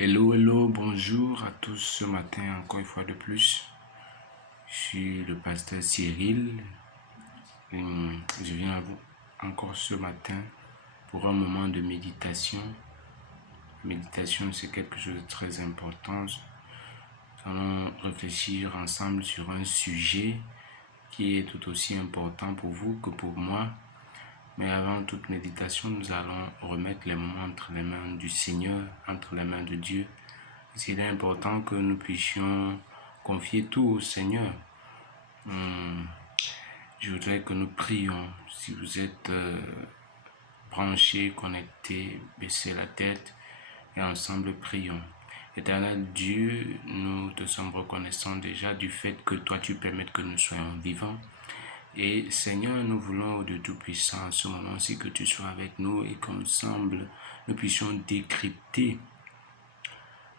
Hello, bonjour à tous ce matin, encore une fois de plus. Je suis le pasteur Cyril. Je viens à vous encore ce matin pour un moment de méditation. Méditation, c'est quelque chose de très important. Nous allons réfléchir ensemble sur un sujet qui est tout aussi important pour vous que pour moi. Mais avant toute méditation, nous allons remettre les moments entre les mains du Seigneur, entre les mains de Dieu. Il est important que nous puissions confier tout au Seigneur. Je voudrais que nous prions. Si vous êtes branchés, connectés, baissez la tête et ensemble prions. Éternel Dieu, nous te sommes reconnaissants déjà du fait que toi tu permettes que nous soyons vivants. Et Seigneur, nous voulons de Tout-Puissant en ce moment-ci que tu sois avec nous et qu'ensemble nous puissions décrypter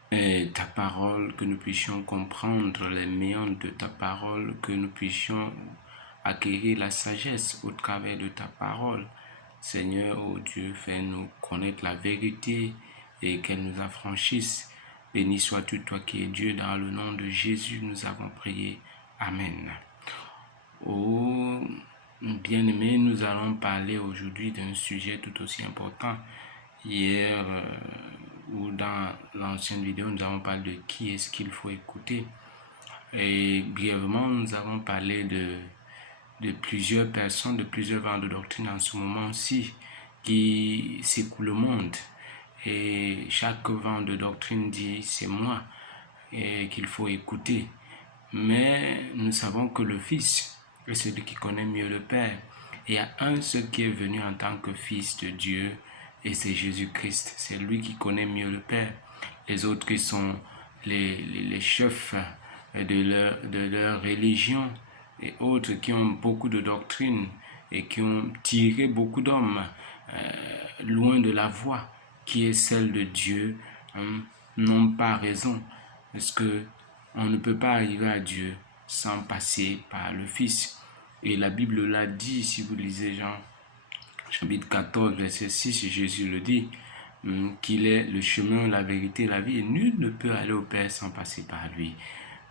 ta parole, que nous puissions comprendre les méandres de ta parole, que nous puissions acquérir la sagesse au travers de ta parole. Seigneur, oh Dieu, fais-nous connaître la vérité et qu'elle nous affranchisse. Béni sois-tu, toi qui es Dieu, dans le nom de Jésus, nous avons prié. Amen. Oh, bien-aimés, nous allons parler aujourd'hui d'un sujet tout aussi important. Hier, ou dans l'ancienne vidéo, nous avons parlé de qui est-ce qu'il faut écouter. Et brièvement, nous avons parlé de plusieurs personnes, de plusieurs vents de doctrine en ce moment-ci qui secouent le monde. Et chaque vent de doctrine dit c'est moi et qu'il faut écouter. Mais nous savons que le Fils est celui qui connaît mieux le Père. Et il y a un seul qui est venu en tant que Fils de Dieu, et c'est Jésus-Christ. C'est lui qui connaît mieux le Père. Les autres qui sont les chefs de leur religion et autres qui ont beaucoup de doctrines et qui ont tiré beaucoup d'hommes loin de la voie qui est celle de Dieu, n'ont pas raison. Parce que on ne peut pas arriver à Dieu sans passer par le Fils. Et la Bible l'a dit, si vous lisez Jean chapitre 14, verset 6, Jésus le dit, qu'il est le chemin, la vérité, la vie, et nul ne peut aller au Père sans passer par lui.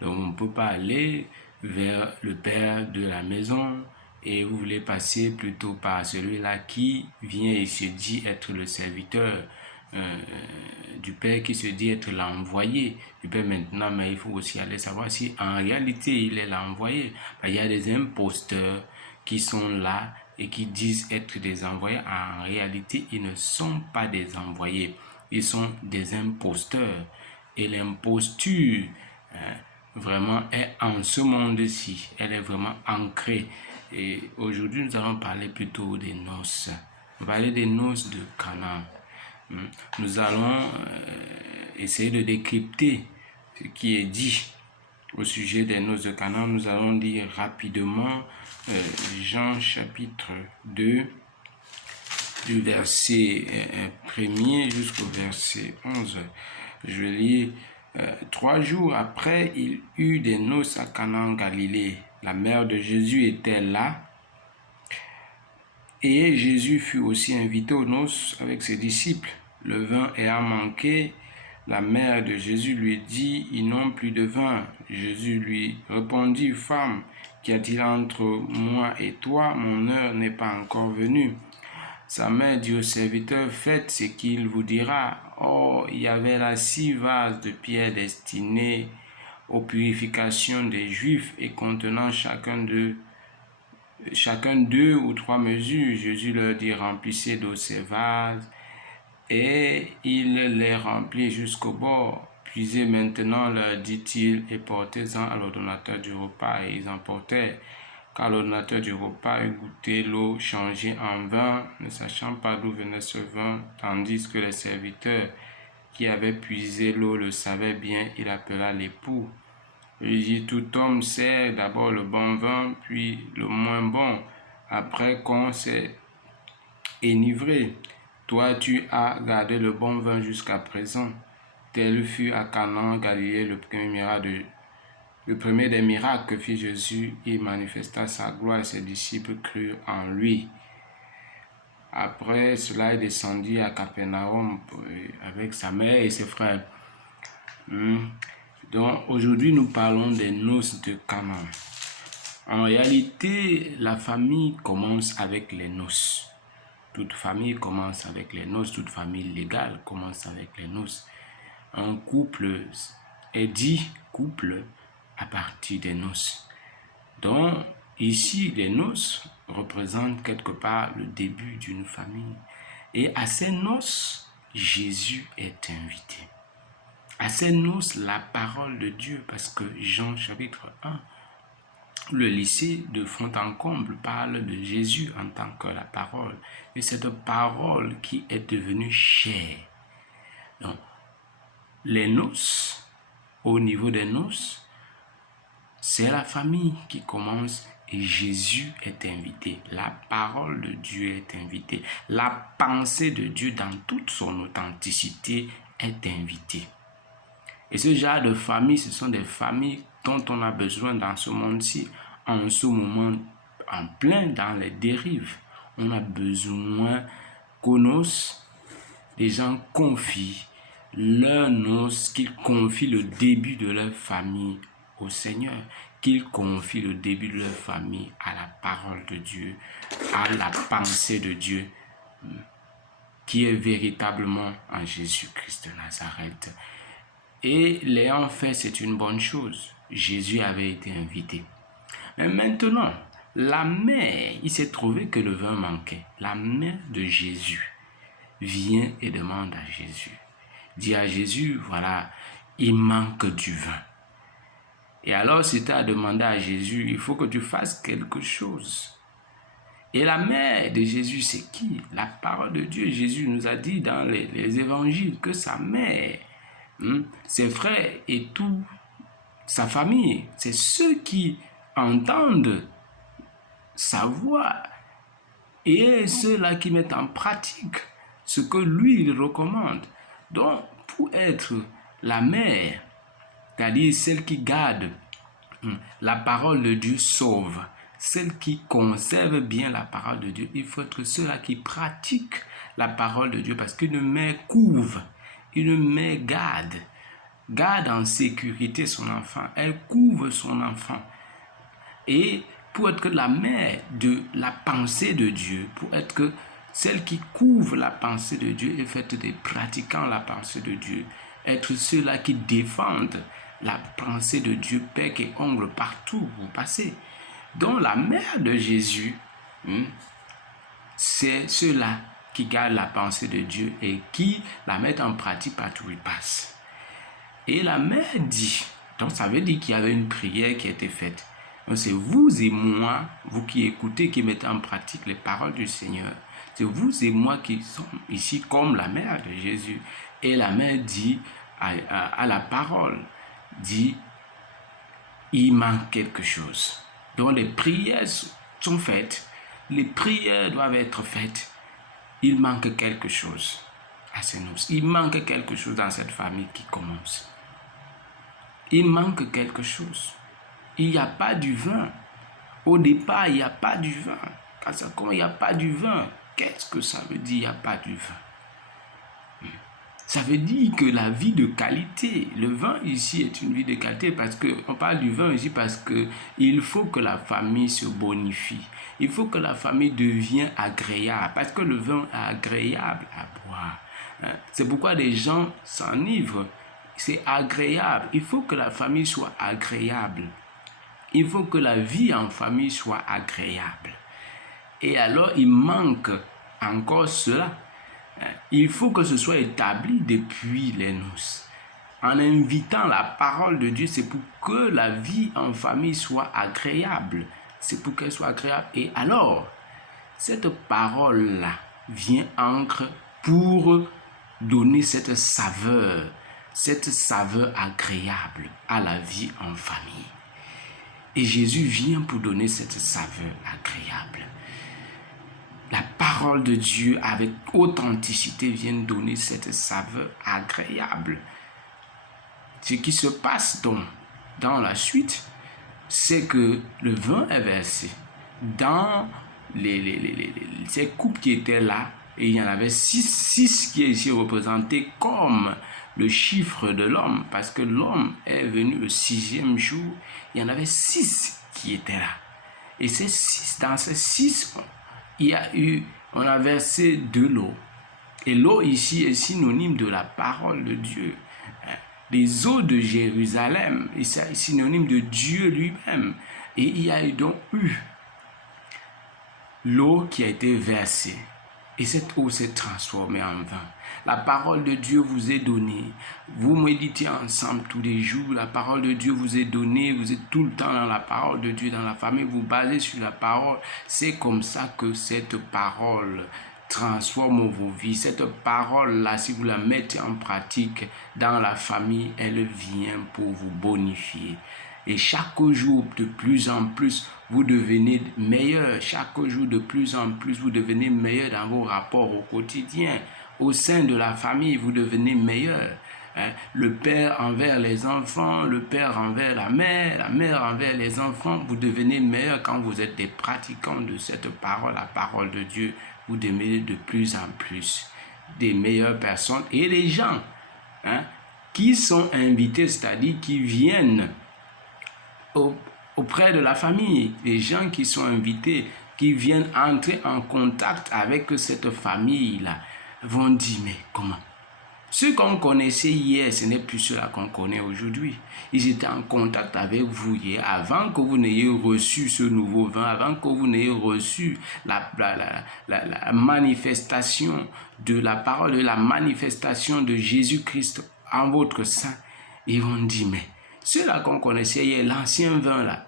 Donc on ne peut pas aller vers le Père de la maison et vous voulez passer plutôt par celui-là qui vient et se dit être le serviteur du Père, qui se dit être l'envoyé du Père maintenant, mais il faut aussi aller savoir si en réalité il est l'envoyé. Il y a des imposteurs qui sont là et qui disent être des envoyés. En réalité, ils ne sont pas des envoyés, ils sont des imposteurs. Et l'imposture vraiment est en ce monde-ci, elle est vraiment ancrée. Et aujourd'hui, nous allons parler plutôt des noces. On va parler des noces de Cana. Nous allons essayer de décrypter ce qui est dit au sujet des noces de Cana. Nous allons lire rapidement Jean chapitre 2, du verset 1er jusqu'au verset 11. Je lis. 3 jours après, il eut des noces à Cana en Galilée. La mère de Jésus était là. Et Jésus fut aussi invité aux noces avec ses disciples. Le vin ayant manqué, la mère de Jésus lui dit, ils n'ont plus de vin. Jésus lui répondit, femme, qu'y a-t-il entre moi et toi? Mon heure n'est pas encore venue. Sa mère dit au serviteur, faites ce qu'il vous dira. Or, il y avait là 6 vases de pierre destinés aux purifications des Juifs et contenant chacun 2 ou 3 mesures. Jésus leur dit, remplissez d'eau ces vases, et il les remplit jusqu'au bord. Puisez maintenant, leur dit-il, et portez-en à l'ordonnateur du repas. Et ils emportèrent. Car l'ordonnateur du repas eut goûté l'eau changée en vin, ne sachant pas d'où venait ce vin, tandis que les serviteurs qui avaient puisé l'eau le savaient bien. Il appela l'époux. Il dit, tout homme sert d'abord le bon vin, puis le moins bon, après qu'on s'est enivré. Toi, tu as gardé le bon vin jusqu'à présent. Tel fut à Cana en Galilée le premier des miracles que fit Jésus. Il manifesta sa gloire et ses disciples crurent en lui. Après cela, il descendit à Capernaum avec sa mère et ses frères. Donc aujourd'hui nous parlons des noces de Canaan. En réalité, la famille commence avec les noces. Toute famille commence avec les noces, toute famille légale commence avec les noces. Un couple est dit couple à partir des noces. Donc ici, les noces représentent quelque part le début d'une famille. Et à ces noces, Jésus est invité. À ces noces, la parole de Dieu, parce que Jean chapitre 1, le lycée de fond en comble parle de Jésus en tant que la parole. Et cette parole qui est devenue chair. Donc, les noces, au niveau des noces, c'est la famille qui commence et Jésus est invité. La parole de Dieu est invitée. La pensée de Dieu dans toute son authenticité est invitée. Et ce genre de famille, ce sont des familles dont on a besoin dans ce monde-ci, en ce moment, en plein dans les dérives. On a besoin qu'aux noces, les gens confient leurs noces, qu'ils confient le début de leur famille au Seigneur, qu'ils confient le début de leur famille à la parole de Dieu, à la pensée de Dieu, qui est véritablement en Jésus-Christ de Nazareth. Et l'ayant fait, c'est une bonne chose. Jésus avait été invité. Mais maintenant, la mère, il s'est trouvé que le vin manquait. La mère de Jésus vient et demande à Jésus. Dit à Jésus, voilà, il manque du vin. Et alors, c'était à demander à Jésus, il faut que tu fasses quelque chose. Et la mère de Jésus, c'est qui? La parole de Dieu. Jésus nous a dit dans les évangiles que sa mère, ses frères et toute sa famille, c'est ceux qui entendent sa voix et ceux-là qui mettent en pratique ce que lui il recommande. Donc, pour être la mère, c'est-à-dire celle qui garde la parole de Dieu sauve, celle qui conserve bien la parole de Dieu, il faut être ceux-là qui pratiquent la parole de Dieu, parce qu'une mère couve, une mère garde en sécurité son enfant, elle couve son enfant. Et pour être la mère de la pensée de Dieu, pour être celle qui couvre la pensée de Dieu et fait des pratiquants la pensée de Dieu, être ceux-là qui défendent la pensée de Dieu, bec et ongle partout où vous passez. Donc la mère de Jésus, c'est ceux-là qui gardent la pensée de Dieu et qui la mettent en pratique partout où ils passent. Et la mère dit, donc ça veut dire qu'il y avait une prière qui a été faite. Donc c'est vous et moi, vous qui écoutez, qui mettez en pratique les paroles du Seigneur. C'est vous et moi qui sommes ici comme la mère de Jésus. Et la mère dit à la parole, dit, il manque quelque chose. Donc les prières sont faites, les prières doivent être faites. Il manque quelque chose à ces noces. Il manque quelque chose dans cette famille qui commence. Il manque quelque chose. Il n'y a pas du vin. Au départ, il n'y a pas du vin. Quand il n'y a pas du vin, qu'est-ce que ça veut dire, il n'y a pas du vin? Ça veut dire que la vie de qualité, le vin ici est une vie de qualité, parce qu'on parle du vin ici parce qu'il faut que la famille se bonifie. Il faut que la famille devienne agréable, parce que le vin est agréable à boire. C'est pourquoi les gens s'enivrent. C'est agréable. Il faut que la famille soit agréable. Il faut que la vie en famille soit agréable. Et alors, il manque encore cela. Il faut que ce soit établi depuis les noces. En invitant la parole de Dieu, c'est pour que la vie en famille soit agréable. C'est pour qu'elle soit agréable. Et alors, cette parole-là vient ancre pour donner cette saveur agréable à la vie en famille. Et Jésus vient pour donner cette saveur agréable. La parole de Dieu avec authenticité vient donner cette saveur agréable. Ce qui se passe donc dans la suite, c'est que le vin est versé dans ces coupes qui étaient là, et il y en avait six qui est ici représenté comme le chiffre de l'homme, parce que l'homme est venu le 6e jour, il y en avait 6 qui étaient là. Et dans ces 6, on a versé de l'eau. Et l'eau ici est synonyme de la parole de Dieu. Les eaux de Jérusalem est synonyme de Dieu lui-même. Et il y a donc eu l'eau qui a été versée. Et cette eau s'est transformée en vin. La parole de Dieu vous est donnée. Vous méditez ensemble tous les jours. La parole de Dieu vous est donnée. Vous êtes tout le temps dans la parole de Dieu, dans la famille. Vous basez sur la parole. C'est comme ça que cette parole transforme vos vies. Cette parole-là, si vous la mettez en pratique dans la famille, elle vient pour vous bonifier. Et chaque jour, de plus en plus, vous devenez meilleur. Chaque jour, de plus en plus, vous devenez meilleur dans vos rapports au quotidien. Au sein de la famille, vous devenez meilleur. Le père envers les enfants, le père envers la mère envers les enfants. Vous devenez meilleur quand vous êtes des pratiquants de cette parole, la parole de Dieu. Vous devenez de plus en plus des meilleures personnes. Et les gens qui sont invités, c'est-à-dire qui viennent auprès de la famille, les gens qui sont invités, qui viennent entrer en contact avec cette famille-là, vont dire, mais comment? Ceux qu'on connaissait hier, ce n'est plus ceux-là qu'on connaît aujourd'hui. Ils étaient en contact avec vous hier, avant que vous n'ayez reçu ce nouveau vin, avant que vous n'ayez reçu la manifestation de la parole, de la manifestation de Jésus-Christ en votre sein. Ils vont dire, mais ceux-là qu'on connaissait hier, l'ancien vin là,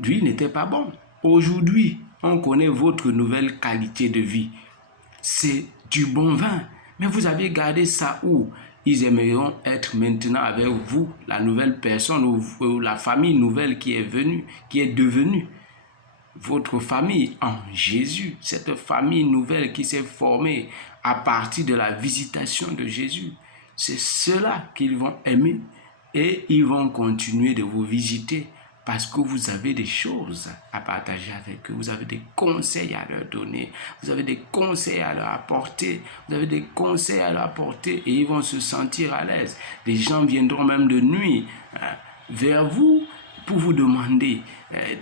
lui n'était pas bon. Aujourd'hui, on connaît votre nouvelle qualité de vie. C'est du bon vin. Mais vous avez gardé ça où? Ils aimeront être maintenant avec vous, la nouvelle personne ou la famille nouvelle qui est venue, qui est devenue votre famille en Jésus. Cette famille nouvelle qui s'est formée à partir de la visitation de Jésus. C'est cela qu'ils vont aimer et ils vont continuer de vous visiter. Parce que vous avez des choses à partager avec eux, vous avez des conseils à leur donner, vous avez des conseils à leur apporter, vous avez des conseils à leur apporter et ils vont se sentir à l'aise. Des gens viendront même de nuit vers vous pour vous demander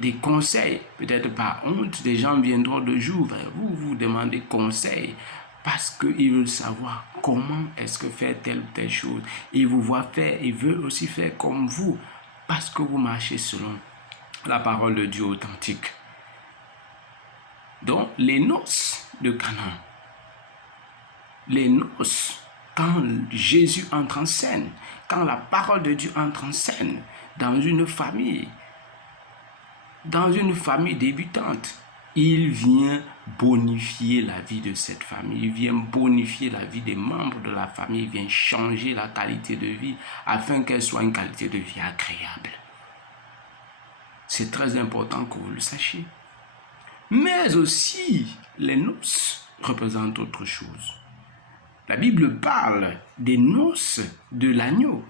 des conseils, peut-être par honte, des gens viendront de jour vers vous, vous demander conseils. Parce qu'ils veulent savoir comment est-ce que faire telle ou telle chose. Ils vous voient faire, ils veulent aussi faire comme vous. Parce que vous marchez selon la parole de Dieu authentique. Donc, les noces de Canaan, les noces, quand Jésus entre en scène, quand la parole de Dieu entre en scène dans une famille débutante, il vient bonifier la vie de cette famille, il vient bonifier la vie des membres de la famille, il vient changer la qualité de vie afin qu'elle soit une qualité de vie agréable. C'est très important que vous le sachiez. Mais aussi, les noces représentent autre chose. La Bible parle des noces de l'agneau.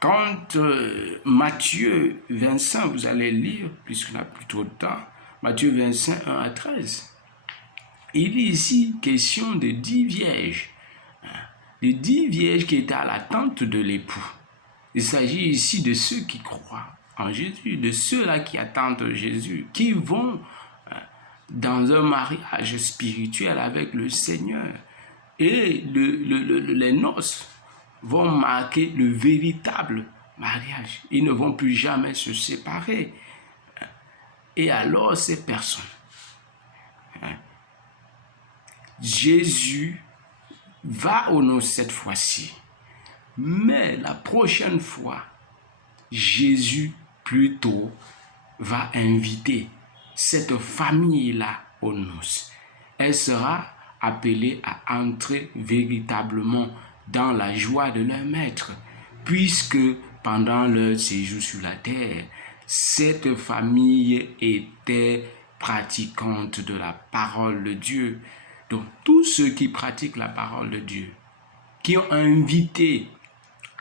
Quand Matthieu 25, vous allez lire, puisqu'on n'a plus trop de temps, Matthieu 25, 1 à 13. Il est ici question de 10 vierges. Les 10 vierges qui étaient à l'attente de l'époux. Il s'agit ici de ceux qui croient en Jésus, de ceux-là qui attendent Jésus, qui vont dans un mariage spirituel avec le Seigneur. Et les noces vont marquer le véritable mariage. Ils ne vont plus jamais se séparer. Et alors, ces personnes, Jésus va aux noces cette fois-ci. Mais la prochaine fois, Jésus plutôt va inviter cette famille-là aux noces. Elle sera appelée à entrer véritablement dans la joie de leur maître, puisque pendant leur séjour sur la terre, cette famille était pratiquante de la parole de Dieu. Donc, tous ceux qui pratiquent la parole de Dieu, qui ont invité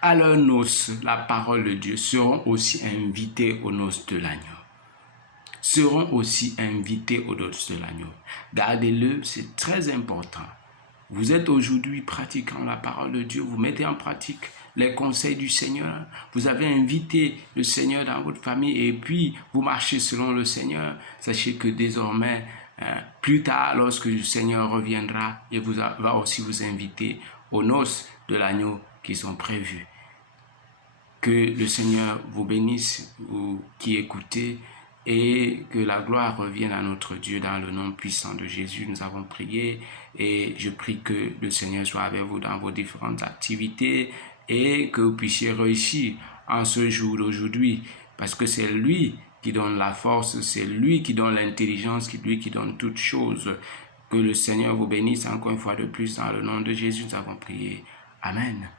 à leurs noces la parole de Dieu, seront aussi invités aux noces de l'agneau. Seront aussi invités aux noces de l'agneau. Gardez-le, c'est très important. Vous êtes aujourd'hui pratiquant la parole de Dieu, vous mettez en pratique les conseils du Seigneur, vous avez invité le Seigneur dans votre famille et puis vous marchez selon le Seigneur. Sachez que désormais, plus tard, lorsque le Seigneur reviendra, il va aussi vous inviter aux noces de l'agneau qui sont prévues. Que le Seigneur vous bénisse, vous qui écoutez, et que la gloire revienne à notre Dieu dans le nom puissant de Jésus. Nous avons prié et je prie que le Seigneur soit avec vous dans vos différentes activités et que vous puissiez réussir en ce jour d'aujourd'hui parce que c'est lui qui donne la force, c'est lui qui donne l'intelligence, c'est lui qui donne toutes choses. Que le Seigneur vous bénisse encore une fois de plus dans le nom de Jésus. Nous avons prié. Amen.